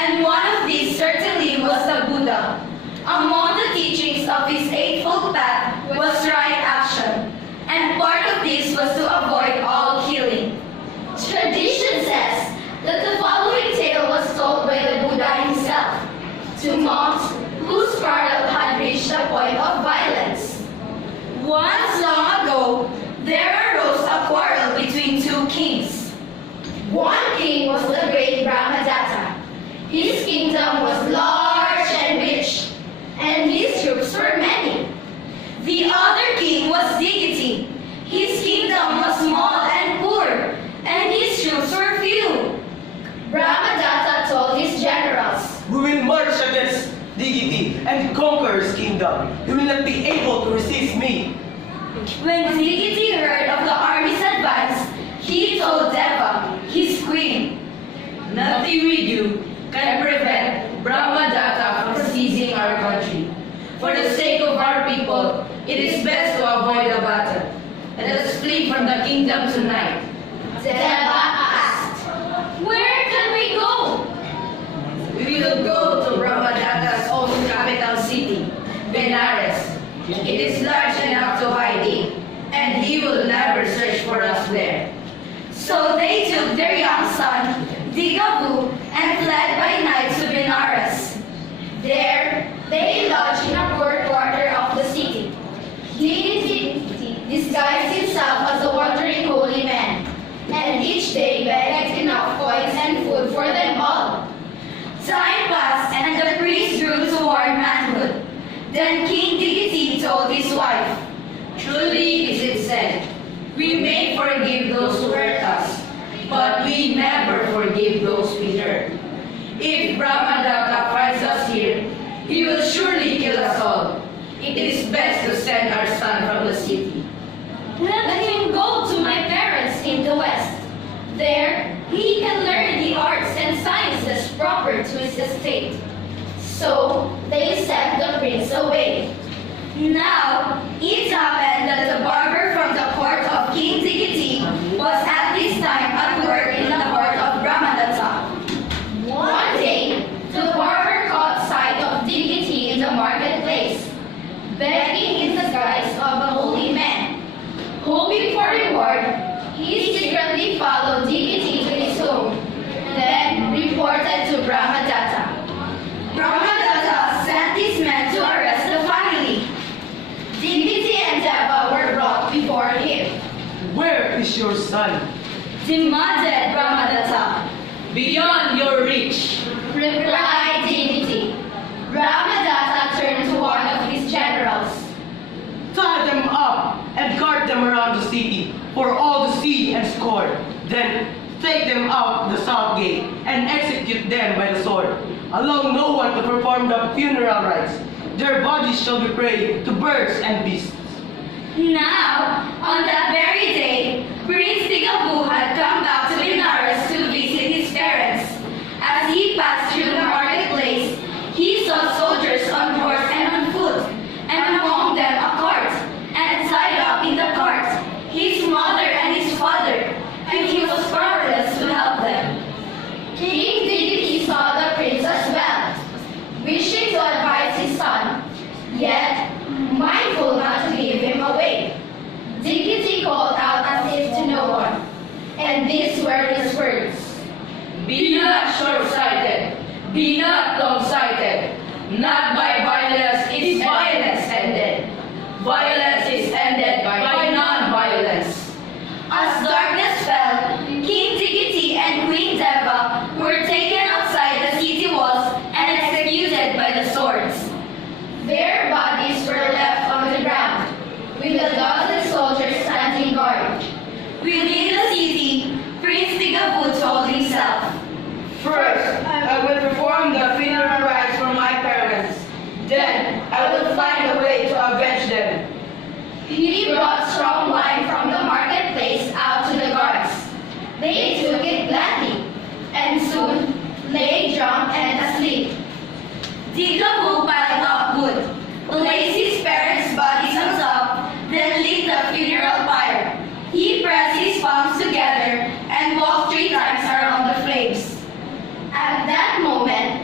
and one of these certainly was the Buddha. Among the teachings of his Eightfold Path was right action, and part of this was to avoid all killing. Tradition says that the following tale was told by the Buddha himself to monks whose quarrel had reached the point of violence. Once long ago, there arose a quarrel between two kings. One king was the great Brahmadatta. His kingdom was large and rich, and his troops were many. The other king was Digiti. His kingdom was small and poor, and his troops were few. Brahmadatta told his generals, We will march against Digiti and conquer his kingdom. He will not be able to resist me. When Digiti heard of the army's advance, he told Deva, his queen, Nothing we do can prevent Brahmadatta from seizing our country. For the sake of our people, it is best to avoid a battle. Let us flee from the kingdom tonight. Deva asked, Where can we go? We will go to Brahmadatta's own capital city, Benares. It is large enough to hide in, and he will never search for us there. So they took their young son, Digabu, and fled by night to Benares. There, they lodged in a poor quarter of the city. Digiti disguised himself as a wandering holy man, and each day begged enough coins and food for them all. Time passed, and the priest grew toward manhood. Then King Digiti told his wife, Truly is it said, we may forgive those who hurt us, but we never forgive those we hurt. If Brahmadatta finds us here, he will surely kill us all. It is best to send our son from the city. Let him go to my parents in the west. There, he can learn the arts and sciences proper to his estate. So, they sent the prince away. Now, it happened that the barber from the court of King Digiti was at this time at work in the court of Brahmadatta. One day, the barber caught sight of Digiti in the marketplace, begging in the guise of a holy man. Hoping for reward, he secretly followed Digiti to his home, then reported to Brahmadatta. Brahmadatta sent his men to arrest the family. Digiti and Deva were brought before him. Where is your son? Demanded Brahmadatta. Beyond your reach. Replied Digiti. Brahmadatta turned to one of his generals. Tie them up and guard them around the city for all to see and score. Then take them out the south gate and execute them by the sword. Allow no one to perform the funeral rites. Their bodies shall be prey to birds and beasts. Now, on that very day, Prince Digabu had come back to Benares to visit his parents. As he passed through the marketplace, he saw soldiers on horse and on foot, and among them a cart, and tied up in the cart, his mother and his father, and he was powerless to help them. King Digiti saw the prince as well, wishing to advise his son, yet mindful not to give him away. Digiti called out as if to no one, and these were his words. Be not short-sighted. Be not long-sighted. Not by violence is violence ended. Violence is ended by non-violence. As darkness fell, King Digiti and Queen Deva were taken outside the city walls and executed by the swords. Their bodies were left on the ground, with a dozen soldiers standing guard. Within the city, Prince Digabu told himself, First, I will perform the funeral rites for my parents. Then, I will find a way to avenge them. He brought strong wine from the marketplace out to the guards. They took it gladly, and soon lay drunk and asleep. Digabu piled up wood, placed his parents' bodies on top, then lit the funeral pyre. He pressed his palms together and walked 3 times around the flames. At that moment,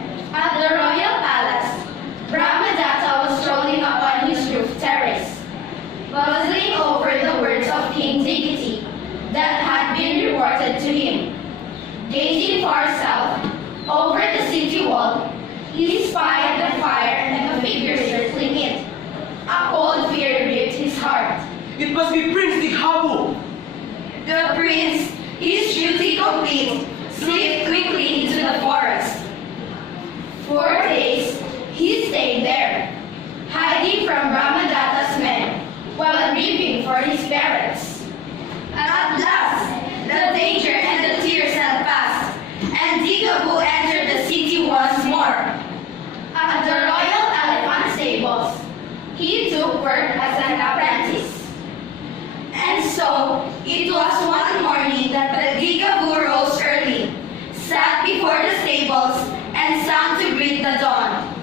It was one morning that the Digaboo rose early, sat before the stables, and sang to greet the dawn.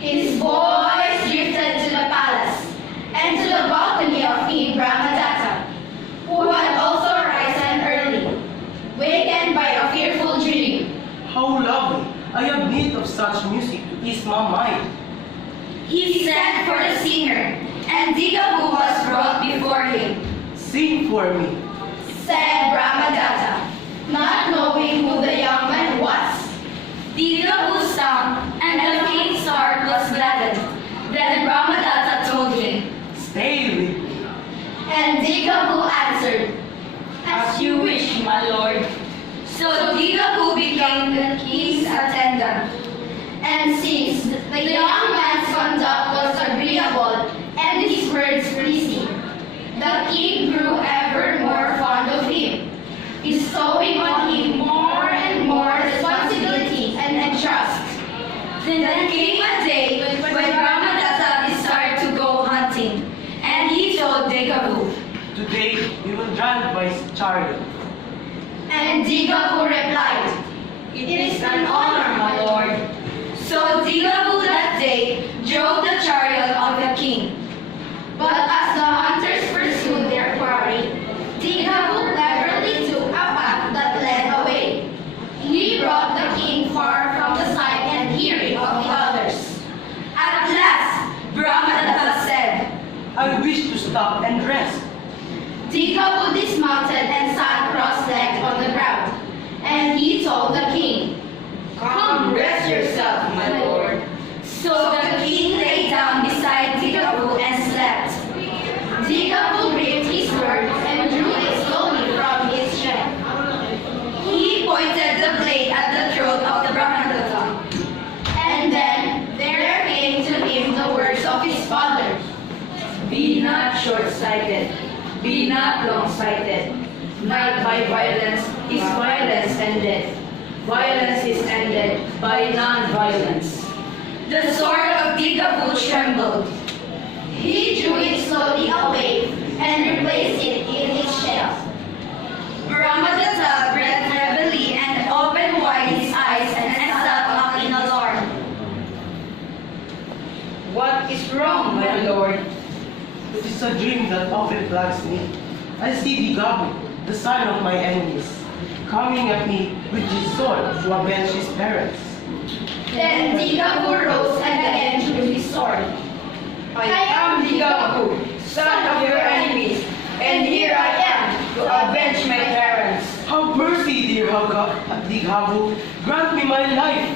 His voice drifted to the palace and to the balcony of King Brahmadatta, who had also risen early, wakened by a fearful dream. How lovely! I have need of such music to ease my mind. He sent for the singer, and Digaboo was brought before him. Sing for me. Said Brahmadatta, not knowing who the young man was. Digaboo sang, and the king's heart was gladdened. Then Brahmadatta told him, Stay with me. And Digaboo answered, "As you wish, my lord." So Digaboo became the king's attendant. and since the young man's conduct was agreeable and his words pleasing, the king grew ever more fond of him, bestowing on him more and more responsibility and entrust. Then there came a day when Brahmadatta desired to go hunting, and he told Digaboo, Today we will drive by chariot. And Digaboo replied, "It is an honor, my lord." So Digaboo that day drove the chariot of the king. but as the hunters pursued their quarry, Digaboo cleverly took a path that led away. He brought the king far from the sight and hearing of the others. At last, Brahmadatta said, I wish to stop and rest. Digaboo dismounted and sat cross-legged on the ground, and he told the king, "Come, rest yourself, my lord." So the king lay down beside Digaboo and slept. Digaboo gripped his sword and drew it slowly from his sheath. He pointed the blade at the throat of the Brahmadatta. And then there came to him the words of his father. Be not short-sighted, be not long-sighted. Not by violence is violence ended. Violence is ended by non-violence. The sword of Digaboo trembled. He drew it slowly away and replaced it in its sheath. Brahmadatta breathed heavily and opened wide his eyes and sat up in alarm. What is wrong, my lord? It is a dream that often plagues me. I see Digaboo, the son of my enemies, coming at me with his sword to avenge his parents. Then Digaboo rose and again drew his sword. I am Digaboo, son of your enemies, and here I am to avenge my parents. Have mercy, dear Digaboo. Grant me my life.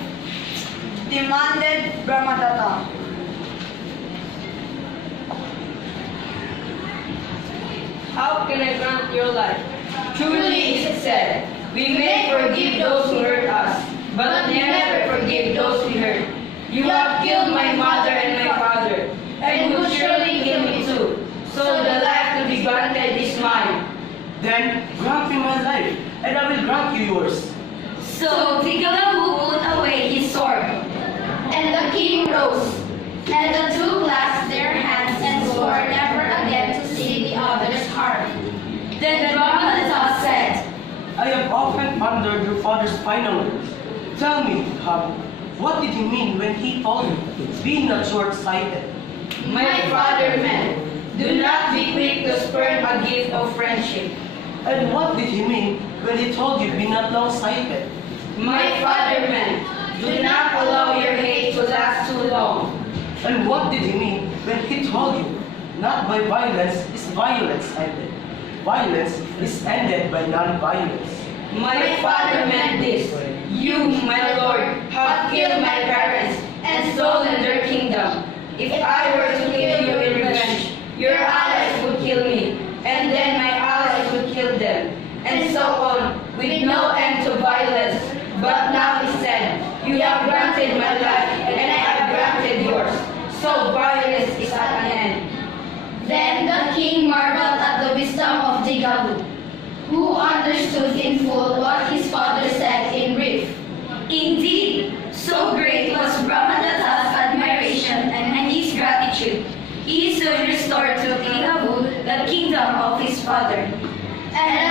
Demanded Brahmadatta. How can I grant your life? Truly it is said, we may forgive those who hurt us, but never forgive those we hurt. You have killed my mother and my father, and will surely kill me too. So the life to be granted is mine. Then grant me my life, and I will grant you yours. So Digaboo put away his sword. And the king rose, and the two clasped their hands and swore never again to see the other's harm. Then Brahmadatta said, I have often pondered your father's final words. Tell me, Digaboo, what did he mean when he told you, be not short-sighted? My father meant, do not be quick to spurn a gift of friendship. And what did he mean when he told you, be not long-sighted? My father meant, do not allow your hate to last too long. And what did he mean when he told you, not by violence is violence ended. Violence is ended by non-violence. My father meant this. You, my lord, have killed my parents and stolen their kingdom. If I were to kill you in revenge, your allies would kill me, and then my allies would kill them, and so on, with no end to violence. But now instead, you have granted my life, and I have granted yours. So violence is at an end. Then the king marveled at the wisdom of Digaboo, who understood in full what his father said in brief. Indeed, so great was Brahmadatta's admiration and his gratitude. He soon restored to Digaboo the kingdom of his father. and